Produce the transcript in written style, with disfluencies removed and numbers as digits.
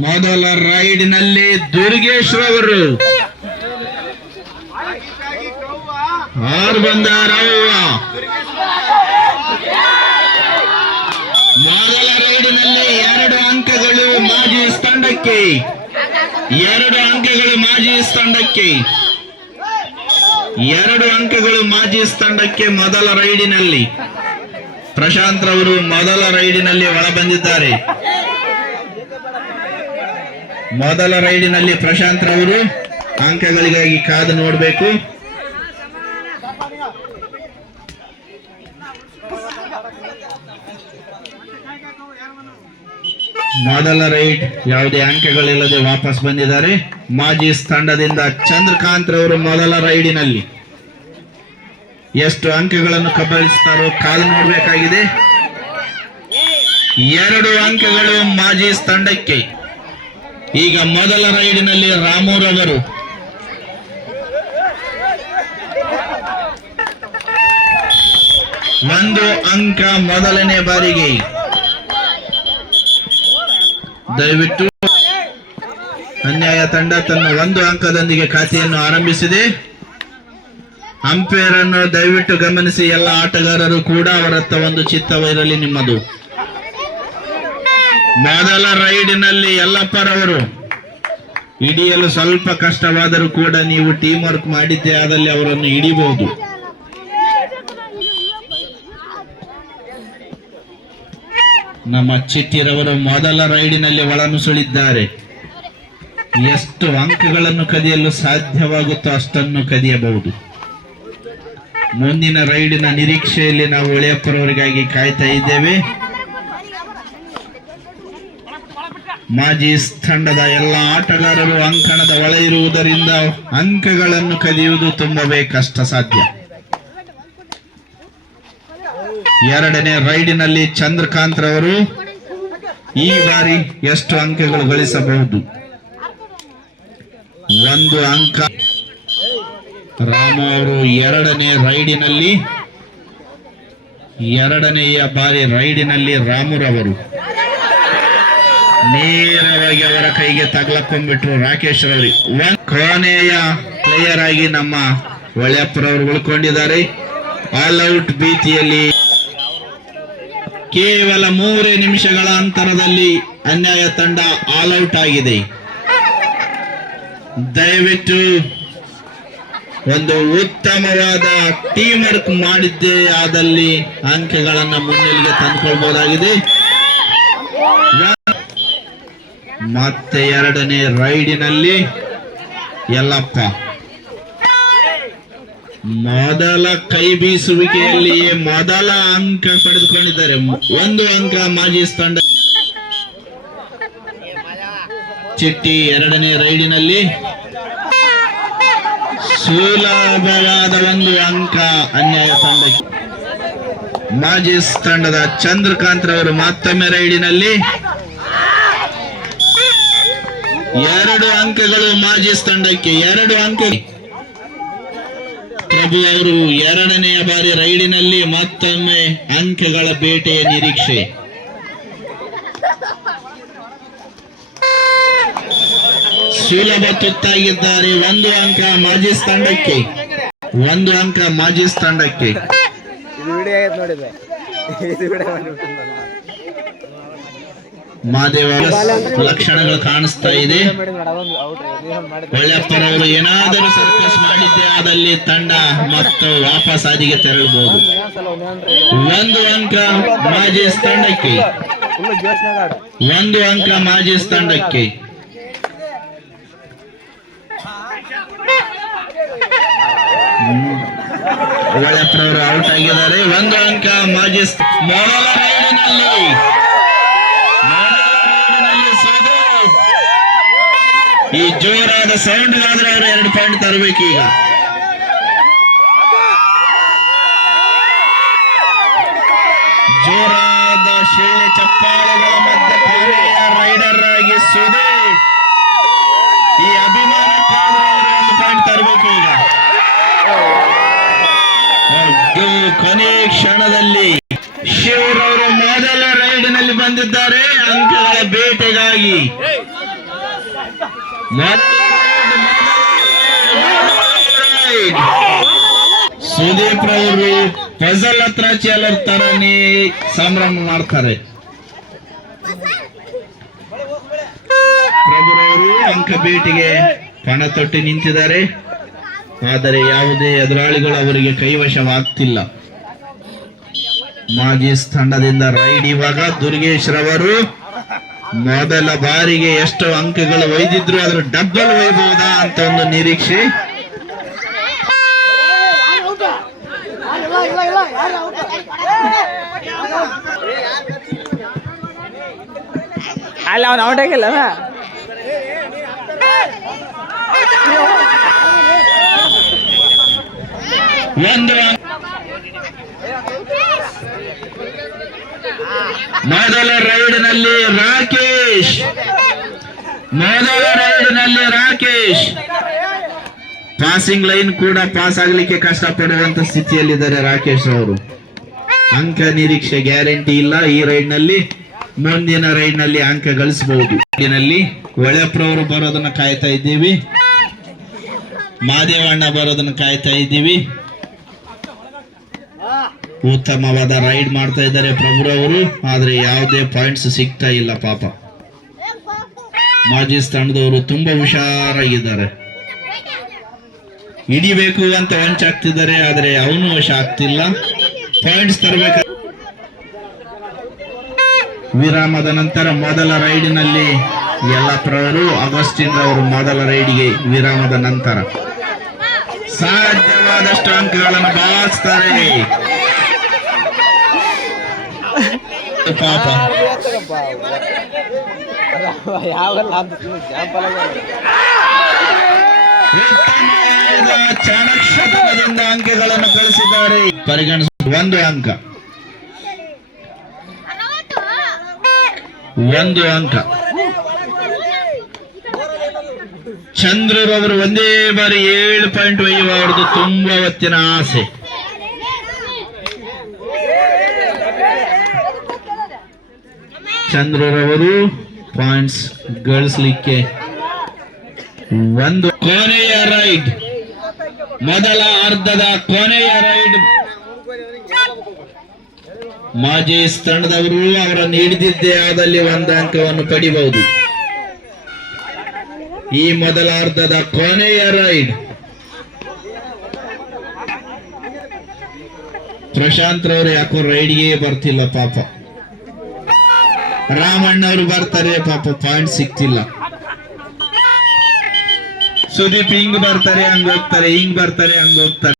ಮೊದಲ ರೈಡಿನಲ್ಲಿ ದುರ್ಗೇಶ್ ರವರು ಬಂದಾರವ್ವ. ಮೊದಲ ರೈಡಿನಲ್ಲಿ 2 ಅಂಕಗಳು ಮಾಜೀಸ್ ತಂಡಕ್ಕೆ. 2 ಅಂಕಗಳು ಮಾಜೀಸ್ ತಂಡಕ್ಕೆ. 2 ಅಂಕಗಳು ಮಾಜೀಸ್ ತಂಡಕ್ಕೆ. ಮೊದಲ ರೈಡಿನಲ್ಲಿ ಪ್ರಶಾಂತ್ ರವರು ಮೊದಲ ರೈಡಿನಲ್ಲಿ ಒಳ ಬಂದಿದ್ದಾರೆ. ಮೊದಲ ರೈಡಿನಲ್ಲಿ ಪ್ರಶಾಂತ್ ರವರು ಅಂಕಗಳಿಗಾಗಿ ಕಾದು ನೋಡಬೇಕು. ಮೊದಲ ರೈಡ್ ಯಾವುದೇ ಅಂಕಗಳಿಲ್ಲದೆ ವಾಪಸ್ ಬಂದಿದ್ದಾರೆ. ಮಾಜೀಸ್ ತಂಡದಿಂದ ಚಂದ್ರಕಾಂತ್ ರವರು ಮೊದಲ ರೈಡಿನಲ್ಲಿ ಎಷ್ಟು ಅಂಕಗಳನ್ನು ಕಬಳಿಸುತ್ತಾರೋ ಕಾದು ನೋಡಬೇಕಾಗಿದೆ. 2 ಅಂಕಗಳು ಮಾಜೀಸ್ ತಂಡಕ್ಕೆ. ಈಗ ಮೊದಲ ರೈಡಿನಲ್ಲಿ ರಾಮುರವರು 1 ಅಂಕ ಮೊದಲನೇ ಬಾರಿಗೆ. ದಯವಿಟ್ಟು ಅನ್ಯಾಯ ತಂಡ ತನ್ನ 1 ಅಂಕದೊಂದಿಗೆ ಖಾತೆಯನ್ನು ಆರಂಭಿಸಿದೆ. ಅಂಪೈರ್ ಅನ್ನು ದಯವಿಟ್ಟು ಗಮನಿಸಿ. ಎಲ್ಲ ಆಟಗಾರರು ಕೂಡ ಅವರತ್ತ ಒಂದು ಚಿತ್ತವಿರಲಿ ನಿಮ್ಮದು. ಮೊದಲ ರೈಡಿನಲ್ಲಿ ಯಲ್ಲಪ್ಪರವರು ಹಿಡಿಯಲು ಸ್ವಲ್ಪ ಕಷ್ಟವಾದರೂ ಕೂಡ ನೀವು ಟೀಮ್ ವರ್ಕ್ ಮಾಡಿದ್ದೇ ಆದಲ್ಲಿ ಅವರನ್ನು ಹಿಡಿಬಹುದು. ನಮ್ಮ ಚಿಟ್ಟಿರವರು ಮೊದಲ ರೈಡಿನಲ್ಲಿ ಒಳನುಸುಳಿದ್ದಾರೆ. ಎಷ್ಟು ಅಂಕಗಳನ್ನು ಕದಿಯಲು ಸಾಧ್ಯವಾಗುತ್ತೋ ಅಷ್ಟನ್ನು ಕದಿಯಬಹುದು. ಮುಂದಿನ ರೈಡಿನ ನಿರೀಕ್ಷೆಯಲ್ಲಿ ನಾವು ಒಳೆಯಪ್ಪರವರಿಗಾಗಿ ಕಾಯ್ತಾ ಇದ್ದೇವೆ. ಮಾಜೀಸ್ ತಂಡದ ಎಲ್ಲ ಆಟಗಾರರು ಅಂಕಣದ ಒಳ ಇರುವುದರಿಂದ ಅಂಕಗಳನ್ನು ಕದಿಯುವುದು ತುಂಬವೇ ಕಷ್ಟ ಸಾಧ್ಯ. 2ನೇ ರೈಡಿನಲ್ಲಿ ಚಂದ್ರಕಾಂತ್ ರವರು ಈ ಬಾರಿ ಎಷ್ಟು ಅಂಕಗಳು ಗಳಿಸಬಹುದು? 1 ಅಂಕ. ರಾಮು ಅವರು 2ನೇ ರೈಡಿನಲ್ಲಿ 2ನೇಯ ಬಾರಿ ರೈಡಿನಲ್ಲಿ ರಾಮುರವರು ನೇರವಾಗಿ ಅವರ ಕೈಗೆ ತಗಲಕೊಂಡ್ಬಿಟ್ರು ರಾಕೇಶ್ ರವರಿಗೆ. ಕೊನೆಯ ಪ್ಲೇಯರ್ ಆಗಿ ನಮ್ಮ ಒಳ್ಳೆಯಪ್ಪರವರು ಉಳ್ಕೊಂಡಿದ್ದಾರೆ. ಆಲ್ ಔಟ್ ಭೀತಿಯಲ್ಲಿ ಕೇವಲ 3 ನಿಮಿಷಗಳ ಅಂತರದಲ್ಲಿ ಅನ್ಯಾಯ ತಂಡ ಆಲ್ ಔಟ್ ಆಗಿದೆ. ದಯವಿಟ್ಟು ಒಂದು ಉತ್ತಮವಾದ ಟೀಮ್ ವರ್ಕ್ ಮಾಡಿದ್ದೇ ಆದಲ್ಲಿ ಅಂಕಗಳನ್ನು ಮುನ್ನೆಲೆಗೆ ತಂದುಕೊಳ್ಬಹುದಾಗಿದೆ. ಮತ್ತೆ 2ನೇ ರೈಡಿನಲ್ಲಿ ಯಲ್ಲಪ್ಪ ಮೊದಲ ಕೈ ಬೀಸುವಿಕೆಯಲ್ಲಿ ಮೊದಲ ಅಂಕ ಪಡೆದುಕೊಂಡಿದ್ದಾರೆ. 1 ಅಂಕ ಮಾಜೀಸ್ ತಂಡ. ಚಿಟ್ಟಿ 2ನೇ ರೈಡಿನಲ್ಲಿ ಸುಲಭವಾದ 1 ಅಂಕ ಅನ್ಯಾಯ ತಂಡಕ್ಕೆ. ಮಾಜೀಸ್ ತಂಡದ ಚಂದ್ರಕಾಂತ್ ರವರು ಮತ್ತೊಮ್ಮೆ ರೈಡಿನಲ್ಲಿ 2 ಅಂಕಗಳು ಮಾಜೀಸ್ ತಂಡಕ್ಕೆ. 2 ಅಂಕ. ಪ್ರಭು ಅವರು 2ನೇಯ ಬಾರಿ ರೈಡಿನಲ್ಲಿ ಮತ್ತೊಮ್ಮೆ ಅಂಕಗಳ ಬೇಟೆಯ ನಿರೀಕ್ಷೆ. ಸುಲಭ ತುತ್ತಾಗಿದ್ದಾರೆ. 1 ಅಂಕ ಮಾಜೀಸ್ ತಂಡಕ್ಕೆ. 1 ಅಂಕ ಮಾಜೀಸ್ ತಂಡಕ್ಕೆ. ಮಾದೇವ ಲಕ್ಷಣಗಳು ಕಾಣಿಸ್ತಾ ಇದೆ. ಒಳ್ಳೆಪ್ಪರವರು ಏನಾದರೂ ಸರ್ಕಸ್ ಮಾಡಿದ್ದೇ ಆದಲ್ಲಿ ತಂಡ ಮತ್ತು ವಾಪಸ್ ಹಾದಿಗೆ ತೆರಳಬಹುದು. 1 ಅಂಕ ಮಾಜೀಸ್ ತಂಡಕ್ಕೆ. 1 ಅಂಕ ಮಾಜೀಸ್ ತಂಡಕ್ಕೆ. ಒಳ್ಳೆಪ್ಪರವರು ಔಟ್ ಆಗಿದ್ದಾರೆ. 1 ಅಂಕ ಮಾಜೀಸ್. ಮೊದಲ ರೈಡಿನಲ್ಲಿ ಈ ಜೋರಾದ ಸೌಂಡ್ ಆದ್ರೆ ಅವರು 2 ಪಾಯಿಂಟ್ ತರಬೇಕು. ಈಗ ಜೋರಾದ ಶಿಳ್ಳೆ ಚಪ್ಪಾಳೆಗಳ ಮಧ್ಯೆ ರೈಡರ್ ಆಗಿ ಸುದೀಪ್ ಈ ಅಭಿಮಾನಕ್ಕಾದ್ರೆ ಅವರು 1 ಪಾಯಿಂಟ್ ತರಬೇಕು. ಈಗ ಕೊನೆ ಕ್ಷಣದಲ್ಲಿ ಶಿವರವರು ಮೊದಲ ರೈಡಿನಲ್ಲಿ ಬಂದಿದ್ದಾರೆ. ಅಂಕಗಳ ಬೇಟೆಗಾಗಿ ಸುದೀಪ್ ರವರು ಪಜಲ್ ಹತ್ರ ಚಾಲರ್ ತರನೇ ಸಂಭ್ರಮ ಮಾಡ್ತಾರೆ. ಪ್ರಭುರವರು ಅಂಕ ಬೇಟೆಗೆ ಪಣ ತೊಟ್ಟಿ ನಿಂತಿದ್ದಾರೆ, ಆದರೆ ಯಾವುದೇ ಎದುರಾಳಿಗಳು ಅವರಿಗೆ ಕೈವಶವಾಗ್ತಿಲ್ಲ. ಮಾಜೀಸ್ ತಂಡದಿಂದ ರೈಡ್ ಇವಾಗ ದುರ್ಗೇಶ್ ರವರು ಮೊದಲ ಬಾರಿಗೆ ಎಷ್ಟು ಅಂಕಗಳು ಒಯ್ದಿದ್ರು ಅದ್ರ ಡಬ್ಬಲ್ ಒಯ್ಬಹುದಾ ಅಂತ ಒಂದು ನಿರೀಕ್ಷೆ. ಅಲ್ಲ ಅವನು ಔಟಾಗಿಲ್ಲ ಒಂದು ಮೊದಲ ರೈಡ್ನಲ್ಲಿ ರಾಕೇಶ್ ಪಾಸಿಂಗ್ ಲೈನ್ ಕೂಡ ಪಾಸ್ ಆಗ್ಲಿಕ್ಕೆ ಕಷ್ಟಪಡುವಂತ ಸ್ಥಿತಿಯಲ್ಲಿದ್ದಾರೆ ರಾಕೇಶ್ ಅವರು. ಅಂಕ ನಿರೀಕ್ಷೆ ಗ್ಯಾರಂಟಿ ಇಲ್ಲ. ಈ ರೈಡ್ ನಲ್ಲಿ ಮುಂದಿನ ರೈಡ್ ನಲ್ಲಿ ಅಂಕ ಗಳಿಸಬಹುದು. ಒಳೆಪ್ರವರು ಬರೋದನ್ನ ಕಾಯ್ತಾ ಇದ್ದೀವಿ, ಮಾದೇವಣ್ಣ ಬರೋದನ್ನ ಕಾಯ್ತಾ ಇದ್ದೀವಿ. ಉತ್ತಮವಾದ ರೈಡ್ ಮಾಡ್ತಾ ಇದ್ದಾರೆ ಪ್ರಭುರವರು, ಆದ್ರೆ ಯಾವುದೇ ಪಾಯಿಂಟ್ಸ್ ಸಿಗ್ತಾ ಇಲ್ಲ ಪಾಪ. ಮಾಜೀಸ್ ತಂಡದವರು ತುಂಬಾ ಹುಷಾರಾಗಿದ್ದಾರೆ, ಹಿಡಿಬೇಕು ಅಂತ ವಂಚಾಗ್ತಿದ್ದಾರೆ, ಆದ್ರೆ ಅವನು ವಶ ಆಗ್ತಿಲ್ಲ. ಪಾಯಿಂಟ್ಸ್ ತರಬೇಕು. ವಿರಾಮದ ನಂತರ ಮೊದಲ ರೈಡಿನಲ್ಲಿ ಯಲ್ಲಪ್ಪರವರು, ಅಗಸ್ಟಿನ್ ಅವರು ಮೊದಲ ರೈಡಿಗೆ ವಿರಾಮದ ನಂತರ ಸಾಧ್ಯವಾದಷ್ಟು ಅಂಕಗಳನ್ನು ಬಾರಿಸ್ತಾರೆ. ಪಾಪ ಚಾಣಕ್ಷದಿಂದ ಅಂಕಗಳನ್ನು ಗಳಿಸಿದ್ದಾರೆ. ಪರಿಗಣಿಸ ಒಂದು ಅಂಕ ಚಂದ್ರರವರು ಒಂದೇ ಬಾರಿ 7 ಪಾಯಿಂಟ್ ಒಯ್ಯುವ ಅವ್ರದ್ದು ತುಂಬಾ ಹೊತ್ತಿನ ಆಸೆ. ಚಂದ್ರರವರು ಪಾಯಿಂಟ್ಸ್ ಗಳಿಸಲಿಕ್ಕೆ ಒಂದು ಕೊನೆಯ ರೈಡ್, ಮೊದಲ ಅರ್ಧದ ಕೊನೆಯ ರೈಡ್. ಮಾಜೀಸ್ ತಂಡದವರು ಅವರನ್ನು ಹಿಡಿದಿದ್ದೇ ಆದಲ್ಲಿ ಒಂದು ಅಂಕವನ್ನು ಪಡಿಬಹುದು. ಈ ಮೊದಲ ಅರ್ಧದ ಕೊನೆಯ ರೈಡ್. ಪ್ರಶಾಂತ್ ರವರು ಯಾಕೋ ರೈಡ್ಗೆ ಬರ್ತಿಲ್ಲ ಪಾಪ. ರಾಮಣ್ಣ ಅವರು ಬರ್ತಾರೆ ಪಾಪ, ಪಾಯಿಂಟ್ ಸಿಗ್ತಿಲ್ಲ. ಸುದೀಪ್ ಹಿಂಗ್ ಬರ್ತಾರೆ ಹಂಗ ಹೋಗ್ತಾರೆ, ಹಿಂಗ್ ಬರ್ತಾರೆ ಹಂಗ ಹೋಗ್ತಾರೆ.